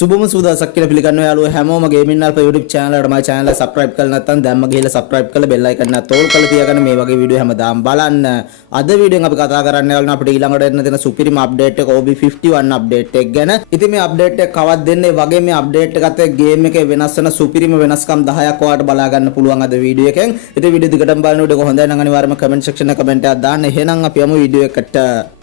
සුබම සූදාසක් කියලා පිළිගන්නවා යාළුවෝ හැමෝම ගේමින් අල්පා YouTube channel එකට මගේ channel එක subscribe කරලා නැත්නම් දැම්ම ගිහලා subscribe කරලා bell icon එක තෝල් කරලා තියාගන්න මේ වගේ වීඩියෝ හැමදාම බලන්න. අද වීඩියෝෙන් අපි කතා කරන්න යාළුවෝ අපිට ඊළඟට එන්න තියෙන සුපිරිම update එක OB51 update එක ගැන. ඉතින් මේ update එක කවද්ද දෙන්නේ වගේ මේ update එකත් එක්ක game එකේ වෙනස් වෙන සුපිරිම වෙනස්කම් 10ක් ඔයාලට බලා ගන්න පුළුවන් අද වීඩියෝ එකෙන්. ඉතින් වීඩියෝ දිගටම බලන්න උඩ හොඳයි නම් අනිවාර්යයෙන්ම comment section එක comment එකක් දාන්න. එහෙනම් අපි යමු වීඩියෝ එකට.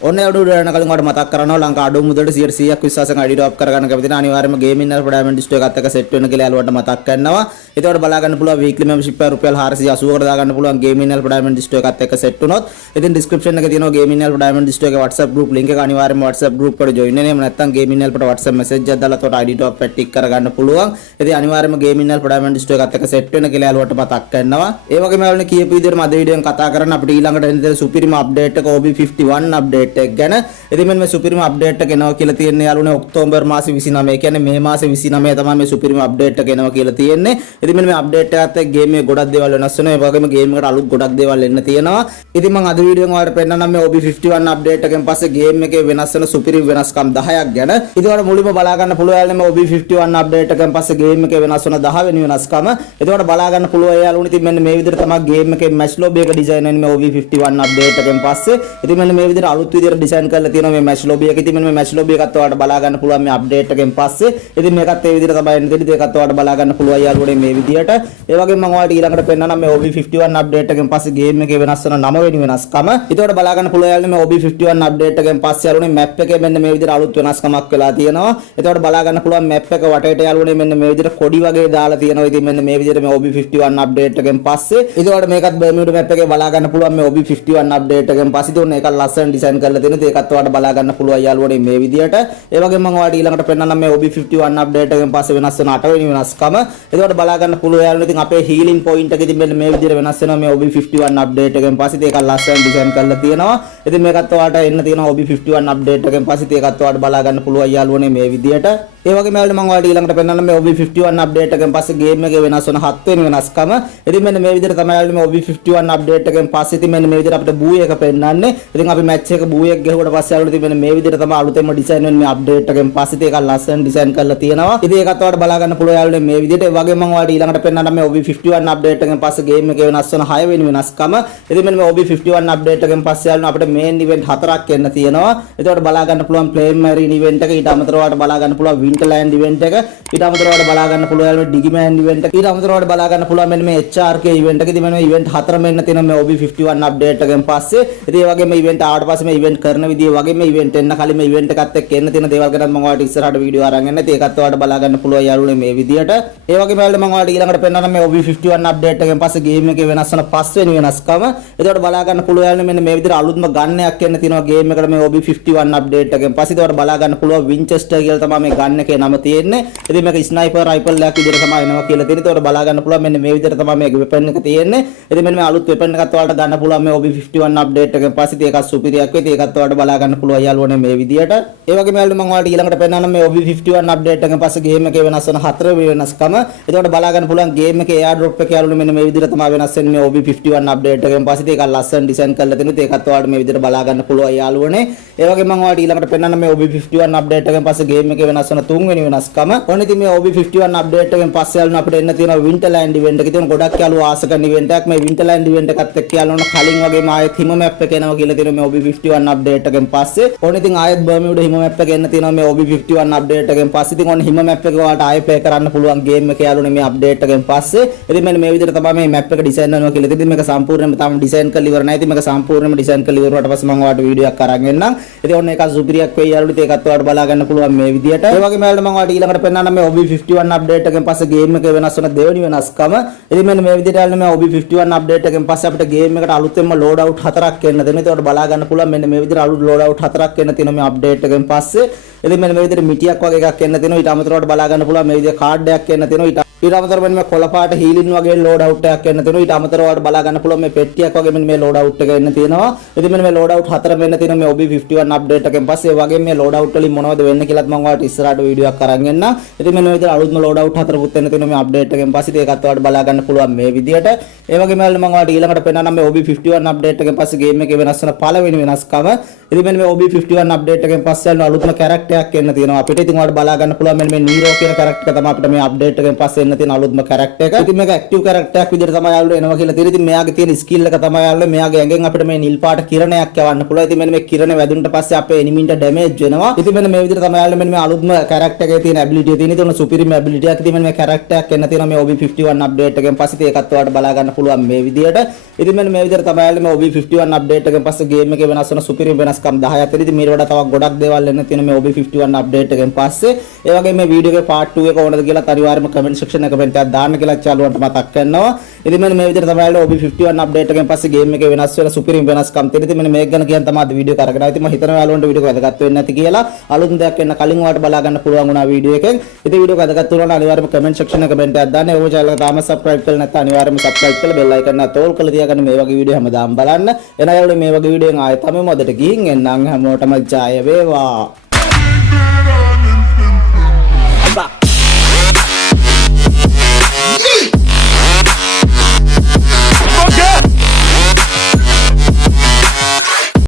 ඔන්න යාළුවෝ යන කලින් ඔයාලට මතක් කරනවා ලංකා අඩු මුදලට 100%ක් විශ්වාසයෙන් ID top කරගන්න කැමති නම් අනිවාර්යයෙන්ම gaming අල්පා diamond store එකත් එක්ක set වෙන්න කියලා යාළුවන්ට මතක් කරනවා. ඒතකොට බලා ගන්න පුළුවන් weekly membership එක රුපියල් 480කට දා ගන්න පුළුවන් gaming අල්පා diamond store එකත් එක්ක set වුණොත්. ඉතින් description එකේ තියෙනවා gaming අල්පා diamond store එකේ WhatsApp group link එක අනිවාර්යයෙන්ම WhatsApp group එකට join වෙන්න. එහෙම නැත්නම් gaming අල්පාට WhatsApp message එකක් දාලා එතකොට ID top එක tick කරගන්න පුළුවන්. ඉතින් අනිවාර්යයෙන්ම gaming අල්පා diamond store එකත් එක්ක set වෙන්න කියලා යාළුවන්ට මතක් කරනවා. ඒ වගේම යාළුවනේ කියපු විදිහටම අද වීඩියෝෙන් කතා කරන්න අපිට ඊළඟට එන දේ සුපිරිම update එක OB51 update එක ගැන. ඉතින් මෙන්න මේ සුපිරිම update එක එනවා කියලා තියෙන්නේ යාළුවනේ ඔක්තෝබර් මාසේ 29. ඒ කියන්නේ මේ මාසේ 29 තමයි මේ සුපිරිම අප්ඩේට් එක එනවා කියලා තියෙන්නේ. ඉතින් මෙන්න මේ අප්ඩේට් එකත් එක්ක ගේම් එකේ ගොඩක් දේවල් වෙනස් වෙනවා. ඒ වගේම ගේම් එකට අලුත් ගොඩක් දේවල් එන්න තියෙනවා. ඉතින් මම අද වීඩියෝෙන් ඔයාලට පෙන්නන්නම් මේ OB51 අප්ඩේට් එකෙන් පස්සේ ගේම් එකේ වෙනස් වෙන සුපිරිම වෙනස්කම් 10ක් ගැන. ඉතින් ඔයාලට මුලින්ම බලා ගන්න පුළුවන් මේ OB51 අප්ඩේට් එකෙන් පස්සේ ගේම් එකේ වෙනස් වෙන 10 වෙනි වෙනස්කම. එතකොට බලා ගන්න පුළුවන් යාළුවනේ. ඉතින් මෙන්න මේ විදිහට තමයි ගේම් එකේ මැච් ලොබි එක ඩිසයින් වෙන්නේ මේ OB51 අප්ඩේට් එකෙන් පස්සේ. ඉතින් මෙන්න මේ විදිහට අලුත් විදිහට ඩිසයින් කරලා තියෙනවා මේ මැච් ලොබි එක. ඉතින් මෙන්න මේ මැච් ලොබි එකත් ඔයාලට බලා ගන්න පුළුවන් මේ අප්ඩේට් එකෙන් පස්සේ. ඉතින් මේකත් ඒ විදිහට තමයි එන්නේ. ඉතින් ඒකත් ඔයාලට බලා ගන්න පුළුවන් යාළුවනේ මේ විදිහට. ඒ වගේම මම ඔයාලට ඊළඟට පෙන්නන්නම් මේ OB51 අප්ඩේට් එකෙන් පස්සේ ගේම් එකේ වෙනස් වෙන 9 වෙනි වෙනස්කම. ඒතකොට බලා ගන්න පුළුවන් යාළුවනේ මේ OB51 අප්ඩේට් එකෙන් පස්සේ යාළුවනේ මැප් එකේ මෙන්න මේ විදිහට අලුත් වෙනස්කමක් වෙලා තියෙනවා. ඒතකොට බලා ගන්න පුළුවන් මැප් එක වටේට යාළුවනේ මෙන්න මේ විදිහට කොඩි වගේ දාලා තියෙනවා. ඉතින් මෙන්න මේ විදිහට මේ OB51 අප්ඩේට් එකෙන් පස්සේ ඒතකොට මේකත් බර්මියුඩා මැප් එකේ බලා ගන්න පුළුවන් මේ OB51 අප්ඩේට් එකෙන් පස්සේ දුන්න එකක් ලස්සන ඩිසයින් කරලා තියෙනවා. ඒකත් ඔයාලට බලා ගන්න පුළුවන් යාළුවනේ මේ විදිහට. ඒ වගේම මම ඔයාලට ඊළඟට පෙන්නන්නම් මේ OB51 අප්ඩේට් එකෙන් පස්සේ වෙනස් වෙන 8 වෙනි වෙනස්කම. එතකොට බලා ගන්න පුළුවන් යාළුවනේ. ඉතින් අපේ හීලින් පොයින්ට් එක ඉතින් මෙන්න මේ විදිහට වෙනස් වෙනවා මේ OB51 අප්ඩේට් එකෙන් පස්සේ. ඒක ලස්සන ඩිසයින් කරලා තියෙනවා. ඉතින් මේකත් ඔයාලට එන්න තියෙනවා OB51 අප්ඩේට් එකෙන් පස්සේ. ඒකත් ඔයාලට බලා ගන්න පුළුවන් යාළුවනේ මේ විදිහට. ඒ වගේම යාළුවනේ මම ඔයාලට ඊළඟට පෙන්නන්න මේ OB51 අප්ඩේට් එකෙන් පස්සේ ගේම් එකේ වෙනස් වෙන 7 වෙනි වෙනස්කම. ඉතින් මෙන්න මේ විදිහට තමයි යාළුවනේ මේ OB51 අප්ඩේට් එකෙන් පස්සේ ඉතින් මෙන්න මේ විදිහට අපිට බූ එක පෙන්නන්නේ. ඉතින් අපි මැච් එක බූ එක ගහුවට පස්සේ යාළුවනේ ඉතින් මෙන්න මේ විදිහට තමයි අලුතෙන්ම ඩිසයින් වෙන්නේ මේ අප්ඩේට් එකෙන් පස්සේ. ඒක ලස්සන ඩිසයින් කරලා තියෙනවා. ඉතින් ඒකත් ඔයාලට බලා ගන්න පුළුවන් යාළුවනේ මේ විදිහට. ඒ වගේම මම ඔයාලට ඊළඟට පෙන්නන්නම් මේ OB51 අප්ඩේට් එකෙන් පස්සේ ගේම් එකේ වෙනස් වෙන 6 වෙනි වෙනස්කම. ඉතින් මෙන්න මේ OB51 අප්ඩේට් එකෙන් පස්සේ යාළුවනේ අපිට මේන් ඉවෙන්ට් 4ක් එන්න තියෙනවා. ඒකට බලා ගන්න පුළුවන් ප්ලේන් මැරීන් ඉවෙන්ට් එක. ඊට අමතරව ඔයාලට බලා ගන්න පුළුවන් වින්ටර්ලෑන්ඩ් ඉවෙන්ට් එක. ඊට අමතරව ඔයාලට බලා ගන්න පුළුවන් යාළුවනේ ඩිගිමෑන් ඉවෙන්ට් එක. ඊට අමතරව ඔයාලට බලා ගන්න පුළුවන් මෙන්න මේ HRK ඉවෙන්ට් එක. ඉතින් මෙන්න මේ ඉවෙන්ට් 4ම එන්න තියෙනවා මේ OB51 අප්ඩේට් එකෙන් පස්සේ. ඉතින් ඒ වගේම ඉවෙන්ට් ආවට පස්සේ මේ ඉවෙන්ට් කරන විදිය වගේම ඉවෙන්ට් එන්න කලින් මේ ඉවෙන්ට් එකත් එක්ක එන්න තියෙන දේවල් ගැන මම ඔයාලට ඉස්සරහට වීඩියෝ අරන් එන්න. ඒකත් ඔයාලට බලා ගන්න පුළුවන් යාළුවනේ මේ විදියට. ඒ වගේම යාළුවනේ මම ඔයාලට ඊළඟට පෙන්නන්නම් මේ OB51 අප්ඩේට් එකෙන් පස්සේ ගේම් එකේ වෙනස් වෙන 5 වෙනි වෙනස්කම. එතකොට බලා ගන්න පුළුවන් යාළුවනේ මෙන්න මේ විදිහට අලුත්ම ගන්නයක් එන්න තියෙනවා ගේම් එකට මේ OB51 අප්ඩේට් එකෙන් පස්සේ. එතකොට බලා ගන්න පුළුවන් වින්චෙස්ටර් කියලා තමයි මේ ගන්න එකේ නම තියෙන්නේ. ඉතින් මේක ස්නයිපර් රයිෆල් එකක් විදිහට තමයි එනවා කියලා තියෙන්නේ. එතකොට බලා ගන්න පුළුවන් මෙන්න මේ විදිහට තමයි මේ වෙපන් එක තියෙන්නේ. ඉතින් මෙන්න මේ අලුත් වෙපන් එකත් ඔයාලට ගන්න පුළුවන් මේ OB51 අප්ඩේට් එකෙන් පස්සේ. ඒකත් සුපිරියක් වෙයි. ඒකත් ඔයාලට බලා ගන්න පුළුවන් යාළුවනේ මේ විදිහට. ඒ වගේම යාළුවනේ මම ඔයාලට ඊළඟට පෙන්නන්නම් මේ OB51 අප්ඩේට් එකෙන් පස්සේ ගේම් එකේ වෙනස් වෙන 4 වෙනි වෙනස්කම. එතකොට බලා ගන්න පුළුවන් ගේම් එකේ එයාර් ඩ්‍රොප් එක යාළුවනේ මෙන්න මේ විදිහට තමයි වෙනස් වෙන්නේ මේ OB51 අප්ඩේට් එකෙන් පස්සේ. ඒක ලස්සන ඩිසයින් කරලා තියෙනවා. ඒකත් ඔයාලට මේ විදිහට බලා ගන්න පුළුවන් යාළුවනේ. ඒ වගේම මම ඔයාලට ඊළඟට පෙන්නන්නම් මේ OB51 අප්ඩේට් එකෙන් පස්සේ ගේම් එකේ වෙනස් වෙන 3 වෙනි වෙනස්කම. ඔන්න ඉතින් මේ OB51 අප්ඩේට් එකෙන් පස්සේ යාළුවනේ අපිට එන්න තියෙනවා වින්ටර්ලෑන්ඩ් ඉවෙන්ට් එක. ඉතින් ගොඩක් යාළුවෝ ආස කරන ඉවෙන්ට් එකක් මේ වින්ටර්ලෑන්ඩ් ඉවෙන්ට් එකත් එක්ක යාළුවනේ කලින් වගේම ආයෙත් හිම මැප් එක එනවා කියලා තියෙනවා මේ OB51 අප්ඩේට් එකෙන් පස්සේ. ඔන්න ඉතින් ආයෙත් බර්මියුඩා හිම මැප් එක එන්න තියෙනවා මේ OB51 අප්ඩේට් එකෙන් පස්සේ. ඉතින් ඔන්න හිම මැප් එක ඔයාලට ආයෙ ප්ලේ කරන්න පුළුවන් ගේම් එක යාළුවනේ මේ අප්ඩේට් එකෙන් පස්සේ. ඉතින් මෙන්න මේ විදිහට තමයි මේ මැප් එක ඩිසයින් කරනවා කියලා. ඉතින් මේක සම්පූර්ණයෙන්ම තාම ඩිසයින් කරලා ඉවර නැහැ. ඉතින් මේක සම්පූර්ණයෙන්ම ඩිසයින් කරලා ඉවර වුණාට පස්සේ මම ඔයාලට වීඩියෝ එකක් අරන් එන්නම්. ඉතින් ඔන්න ඒක සුපිරියක් වෙයි යාළුවනේ. ඒකත් ඔයාලට බලා ගන්න පුළුවන් මේ විදිහට. ඒ වගේම යාළුවනේ මම ඔයාලට ඊළඟට පෙන්නන්නම් මේ OB51 අප්ඩේට් එකෙන් පස්සේ ගේම් එකේ වෙනස් වෙන දෙවෙනි වෙනස්කම. ඉතින් මෙන්න මේ විදිහට යාළුවනේ මේ OB51 අප්ඩේට් එකෙන් පස්සේ අපිට ගේම් එකට අලුතෙන්ම ලෝඩ් අවුට් 4ක් එන්න දෙනවා. ඒකට බලා ගන්න පුළුවන් මෙන්න මේ විදිහට අලුත් ලෝඩ් අවුට් 4ක් එන්න තියෙනවා මේ අප්ඩේට් එකෙන් පස්සේ. ඉතින් මෙන්න මේ විදිහට මිටියක් වගේ එකක් එන්න තියෙනවා. ඊට අමතරව බලා ගන්න පුළුවන් මේ විදිහට කාඩ් එකක් එන්න තියෙනවා. ඊට අමතරව මෙන්න මේ කොළපාට හීලින් වගේ ලෝඩ් අවුට් එකක් එන්න තියෙනවා. ඊට අමතරව ඔයාලට බලා ගන්න පුළුවන් මේ පෙට්ටියක් වගේ මෙන්න මේ ලෝඩ් අවුට් එක එන්න තියෙනවා. ඉතින් මෙන්න මේ ලෝඩ් අවුට් හතරම එන්න තියෙනවා මේ OB51 අප්ඩේට් එකෙන් පස්සේ. ඒ වගේම මේ ලෝඩ් අවුට් වලින් මොනවද වෙන්නේ කියලාත් මම ඔයාලට ඉස්සරහට වීඩියෝ එකක් අරන් එන්නම්. ඉතින් මෙන්න මේ විදිහට අලුත්ම ලෝඩ් අවුට් හතරකුත් එන්න තියෙනවා මේ අප්ඩේට් එකෙන් පස්සේ. ඒකත් ඔයාලට බලා ගන්න පුළුවන් මේ විදිහට. ඒ වගේම මම ඔයාලට ඊළඟට පෙන්නන්නම් මේ OB51 අප්ඩේට් එකෙන් පස්සේ ගේම් එකේ වෙනස් වෙන පළවෙනි වෙනස්කම. ඉතින් මෙන්න මේ OB51 අප්ඩේට් එකෙන් පස්සේ අලුත්ම කැරක්ටර් එකක් එන්න තියෙනවා. අපිට ඉතින් ඔයාලට බලා ගන්න පුළුවන් මෙන්න මේ නීරෝ කියන කැරක්ටර් එක තමයි අපිට මේ අප්ඩේට් එකෙන් පස්සේ එන්න තියෙන අලුත්ම කැරක්ටර් එක. ඉතින් මේක ඇක්ටිව් කැරක්ටර් එකක් විදිහට තමයි යාළුවෝ එනවා කියලා තියෙන. ඉතින් මෙයාගේ තියෙන ස්කිල් එක තමයි යාළුවෝ මෙයාගේ ඇඟෙන් අපිට මේ නිල් පාට කිරණයක් යවන්න පුළුවන්. ඉතින් මෙන්න මේ කිරණ වැදුනට පස්සේ අපේ එනිමින්ට ඩැමේජ් වෙනවා. ඉතින් මෙන්න මේ විදිහට තමයි යාළුවෝ මෙන්න මේ අලුත්ම කැරක්ටර් එකේ තියෙන ඇබිලිටි එක තියෙන. ඉතින් ඔන්න සුපිරිම ඇබිලිටි එකක්. ඉතින් මෙන්න මේ කැරක්ටර් එකක් එන්න තියෙනවා මේ OB51 අප්ඩේට් එකෙන් පස්සේ. ඒකත් ඔයාලට බලා ගන්න පුළුවන් මේ විදිහට. ඉතින් මෙන්න මේ විදිහට තමයි යාළුවෝ මේ OB51 අප්ඩේට් එකෙන් පස්සේ ගේම් එකේ වෙනස් වෙන සුපිරිම වෙනස්කම් 10ක් තියෙන. ඉතින් මේකට වඩා තවත් ගොඩක් දේවල් එන්න තියෙන මේ OB51 අප්ඩේට් එකෙන් පස්සේ. ඒ වගේම මේ වීඩියෝ එකේ part 2 එක ඕනද කියලා අනිවාර්යයෙන්ම කමෙන්ට් සෙක්ෂන් එක කමෙන්ට් එකක් දාන්න කියලා යාළුවන්ට මතක් කරනවා. ඉතින් මෙන්න මේ විදිහට තමයි OB51 අප්ඩේට් එකෙන් පස්සේ ගේම් එකේ වෙනස් වෙන සුපිරිම වෙනස්කම් තියෙන. ඉතින් මෙන්න මේක ගැන කියන්න තමයි අද වීඩියෝ එක අරගෙන ආවේ. ඉතින් මම හිතනවා යාළුවන්ට වීඩියෝ එක වැදගත් වෙන්නේ නැති කියලා. අලුත් දෙයක් එන්න කලින් ඔයාලට බලා ගන්න පුළුවන් වුණා වීඩියෝ එකෙන්. ඉතින් වීඩියෝ එක වැදගත් වුණා නම් අනිවාර්යයෙන්ම කමෙන්ට් සෙක්ෂන් එක කමෙන්ට් එකක් දාන්න. ඔය channel එක තාම subscribe කරලා නැත්නම් අනිවාර්යයෙන්ම subscribe කරලා bell icon එක තෝල් කරලා තියාගන්න මේ වගේ වීඩියෝ හැමදාම බලන්න. එන යාළුවෝ මේ වගේ වීඩියෝෙන් ආයෙත් තමයි මොදට ගිහින් එන්නම්. හැමෝටම ජය වේවා.